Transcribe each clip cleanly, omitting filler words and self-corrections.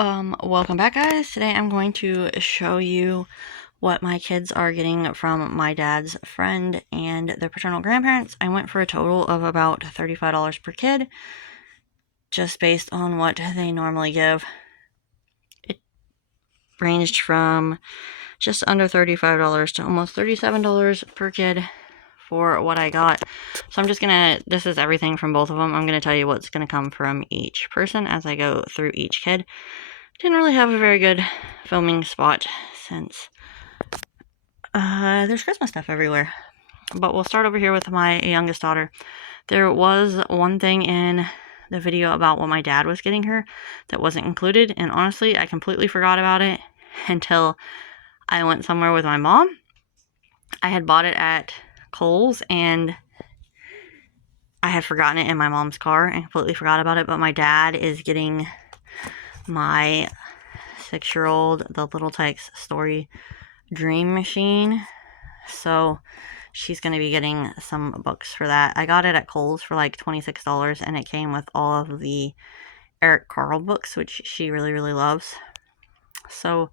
Welcome back, guys. Today I'm going to show you what my kids are getting from my dad's friend and their paternal grandparents. I went for a total of about $35 per kid, just based on what they normally give. It ranged from just under $35 to almost $37 per kid for what I got. So I'm just this is everything from both of them. I'm gonna tell you what's gonna come from each person as I go through each kid. Didn't really have a very good filming spot since there's Christmas stuff everywhere. But we'll start over here with my youngest daughter. There was one thing in the video about what my dad was getting her that wasn't included, and honestly, I completely forgot about it until I went somewhere with my mom. I had bought it at Kohl's, and I had forgotten it in my mom's car and completely forgot about it, but my dad is getting my 6-year-old the Little Tikes Story Dream Machine, so she's going to be getting some books for that. I got it at Kohl's for like $26, and it came with all of the Eric Carle books, which she really, really loves. So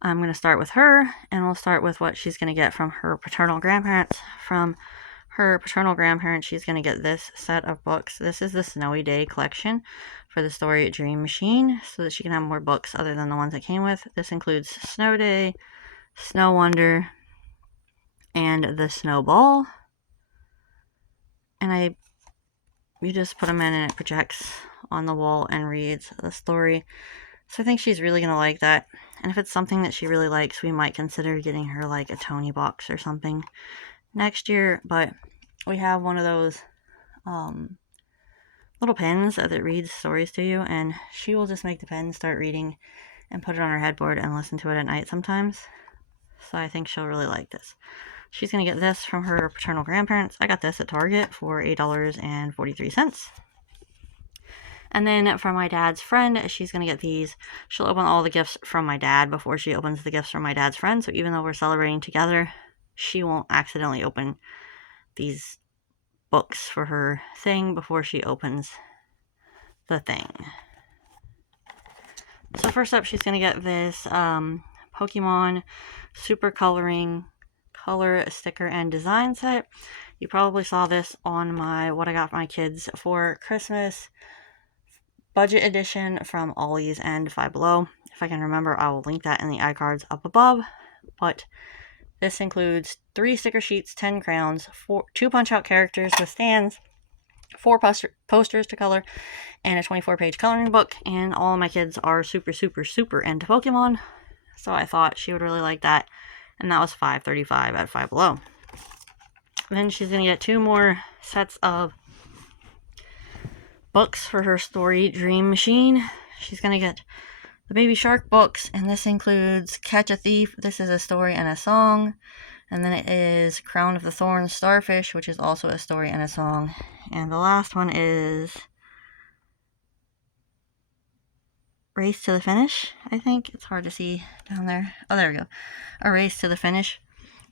I'm going to start with her, and we'll start with what she's going to get from her paternal grandparents. From her paternal grandparents, she's going to get this set of books. This is the Snowy Day collection for the Story Dream Machine, so that she can have more books other than the ones it came with. This includes Snow Day, Snow Wonder, and the Snowball. And you just put them in and it projects on the wall and reads the story. So I think she's really going to like that. And if it's something that she really likes, we might consider getting her like a Tony box or something next year. But we have one of those little pens that reads stories to you, and she will just make the pen start reading and put it on her headboard and listen to it at night sometimes. So I think she'll really like this. She's going to get this from her paternal grandparents. I got this at Target for $8.43. And then from my dad's friend, she's going to get these. She'll open all the gifts from my dad before she opens the gifts from my dad's friend. So even though we're celebrating together, she won't accidentally open these books for her thing before she opens the thing. So first up, she's going to get this Pokemon Super Coloring color sticker and design set. You probably saw this on my what I got for my kids for Christmas budget edition from Ollie's and Five Below. If I can remember, I will link that in the iCards up above. But this includes 3 sticker sheets, 10 crayons, 2 punch-out characters with stands, 4 posters to color, and a 24-page coloring book. And all of my kids are super, super, super into Pokemon, so I thought she would really like that. And that was $5.35 at Five Below. Then she's going to get 2 more sets of books for her Story Dream Machine. She's going to get the Baby Shark books, and this includes Catch a Thief. This is a story and a song. And then it is Crown of the Thorns Starfish, which is also a story and a song. And the last one is Race to the Finish, I think. It's hard to see down there. Oh, there we go. A Race to the Finish.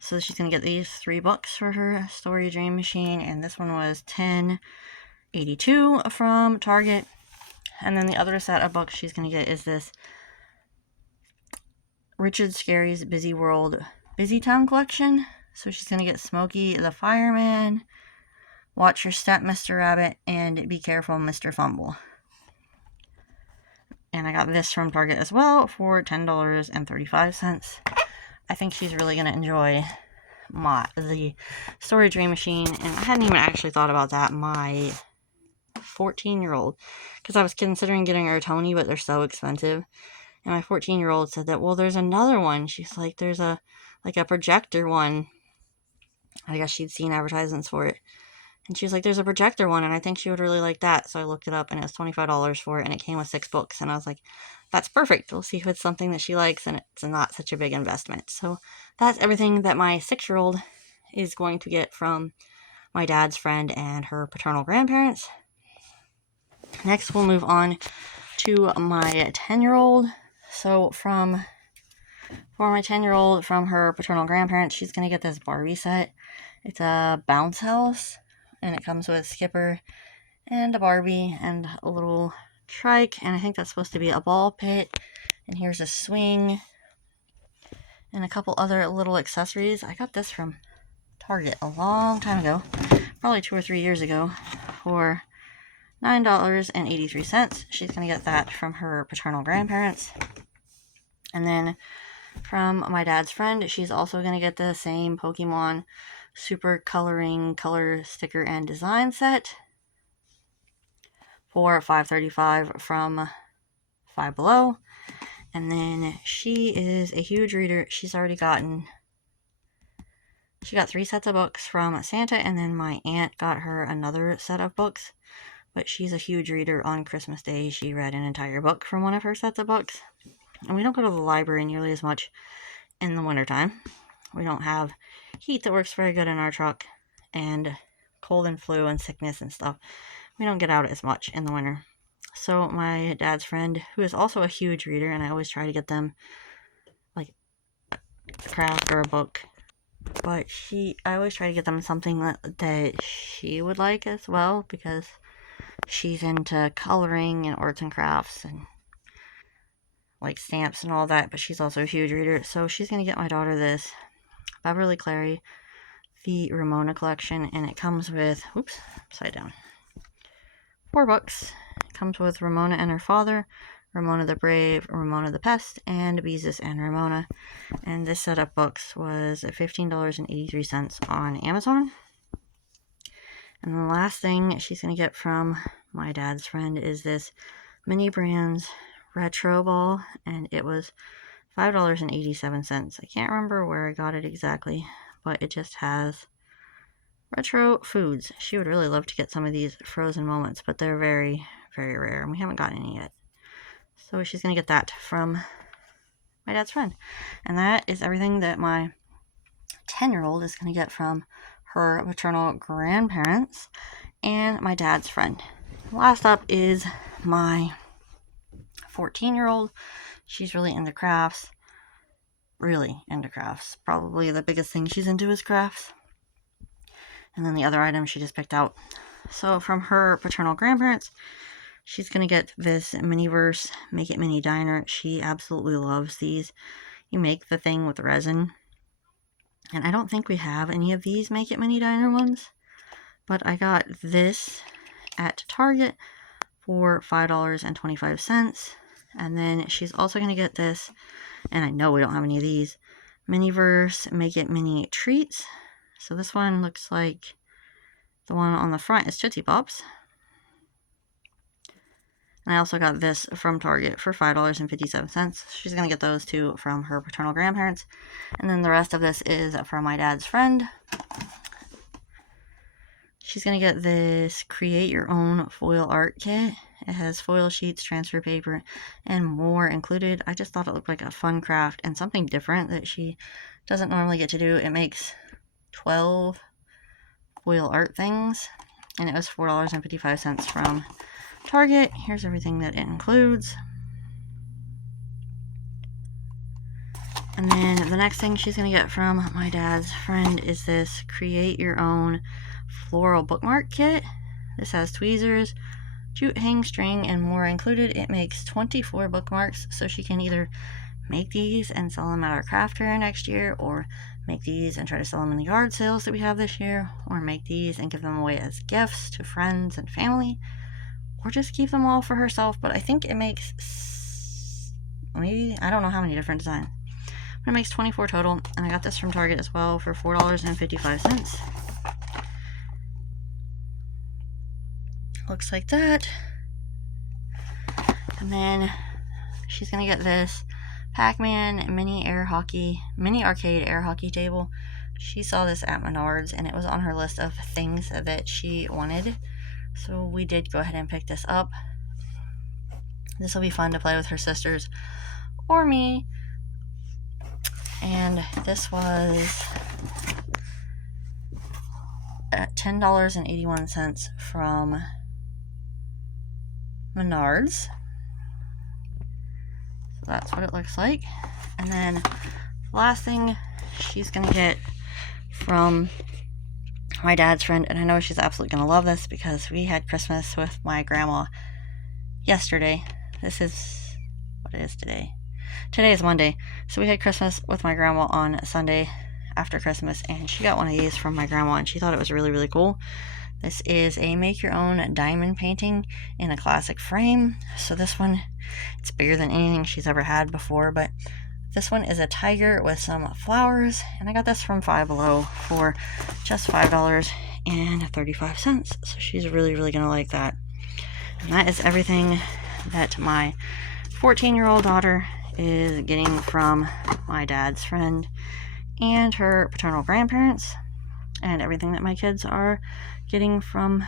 So she's going to get these 3 books for her Story Dream Machine. And this one was $10.82 from Target. And then the other set of books she's going to get is this Richard Scarry's Busy World Busy Town collection. So she's going to get Smokey the Fireman, Watch Your Step, Mr. Rabbit, and Be Careful, Mr. Fumble. And I got this from Target as well for $10.35. I think she's really going to enjoy the Story Dream Machine. And I hadn't even actually thought about that. My 14-year-old, because I was considering getting her a Tony, but they're so expensive. And my 14-year-old said that, well, there's another one. She's like, there's a projector one. I guess she'd seen advertisements for it. And she was like, there's a projector one, and I think she would really like that. So I looked it up, and it was $25 for it, and it came with 6 books. And I was like, that's perfect. We'll see if it's something that she likes, and it's not such a big investment. So that's everything that my 6-year-old is going to get from my dad's friend and her paternal grandparents. Next, we'll move on to my 10-year-old. So for my 10-year-old, from her paternal grandparents, she's going to get this Barbie set. It's a bounce house, and it comes with Skipper and a Barbie and a little trike, and I think that's supposed to be a ball pit. And here's a swing and a couple other little accessories. I got this from Target a long time ago, probably 2 or 3 years ago, for $9.83. She's going to get that from her paternal grandparents. And then from my dad's friend, she's also going to get the same Pokemon Super Coloring Color Sticker and Design Set for $5.35 from Five Below. And then she is a huge reader. She got 3 sets of books from Santa, and then my aunt got her another set of books. But she's a huge reader. On Christmas Day, she read an entire book from one of her sets of books. And we don't go to the library nearly as much in the wintertime. We don't have heat that works very good in our truck, and cold and flu and sickness and stuff. We don't get out as much in the winter. So my dad's friend, who is also a huge reader, and I always try to get them like a craft or a book, but I always try to get them something that she would like as well, because she's into coloring and arts and crafts and like stamps and all that, but she's also a huge reader. So she's going to get my daughter this Beverly Clary, the Ramona collection, and it comes with, oops, upside down, 4 books. It comes with Ramona and her father, Ramona the Brave, Ramona the Pest, and Beezus and Ramona. And this set of books was $15.83 on Amazon. And the last thing she's going to get from my dad's friend is this Mini Brands retro ball, and it was $5.87. I can't remember where I got it exactly, but it just has retro foods. She would really love to get some of these frozen moments, but they're very, very rare, and we haven't gotten any yet. So she's going to get that from my dad's friend. And that is everything that my 10-year-old is going to get from her paternal grandparents and my dad's friend. Last up is my 14-year-old. She's really into crafts. Probably the biggest thing she's into is crafts. And then the other item she just picked out. So from her paternal grandparents, she's going to get this Miniverse Make It Mini Diner. She absolutely loves these. You make the thing with resin. And I don't think we have any of these Make It Mini Diner ones. But I got this at Target for $5.25. And then she's also going to get this, and I know we don't have any of these, Miniverse Make It Mini Treats. So this one looks like the one on the front is Tootsie Pops. And I also got this from Target for $5.57. She's going to get those two from her paternal grandparents. And then the rest of this is from my dad's friend. She's going to get this Create Your Own Foil Art Kit. It has foil sheets, transfer paper, and more included. I just thought it looked like a fun craft and something different that she doesn't normally get to do. It makes 12 foil art things, and it was $4.55 from Target. Here's everything that it includes. And then the next thing she's going to get from my dad's friend is this Create Your Own Floral Bookmark Kit. This has tweezers, jute hang string, and more included. It makes 24 bookmarks, so she can either make these and sell them at our craft fair next year, or make these and try to sell them in the yard sales that we have this year, or make these and give them away as gifts to friends and family, or just keep them all for herself. But I think it makes maybe, I don't know how many different designs, but it makes 24 total. And I got this from Target as well for $4.55. Looks like that. And then she's gonna get this Pac-Man mini arcade air hockey table. She saw this at Menards, and it was on her list of things that she wanted, so we did go ahead and pick this up. This will be fun to play with her sisters or me. And this was at $10.81 from Menards. So that's what it looks like. And then the last thing she's gonna get from my dad's friend, and I know she's absolutely gonna love this because we had Christmas with my grandma yesterday. This is, what is today? Today is Monday. So we had Christmas with my grandma on Sunday after Christmas, and she got one of these from my grandma, and she thought it was really, really cool. This is a make your own diamond painting in a classic frame. So this one, it's bigger than anything she's ever had before, but this one is a tiger with some flowers, and I got this from Five Below for just $5.35. So she's really, really gonna like that. And that is everything that my 14-year-old daughter is getting from my dad's friend and her paternal grandparents, and everything that my kids are getting from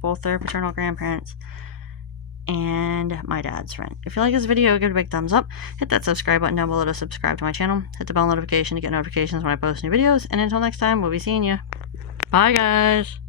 both their paternal grandparents and my dad's friend. If you like this video, give it a big thumbs up, hit that subscribe button down below to subscribe to my channel, hit the bell notification to get notifications when I post new videos, and until next time, we'll be seeing you. Bye guys!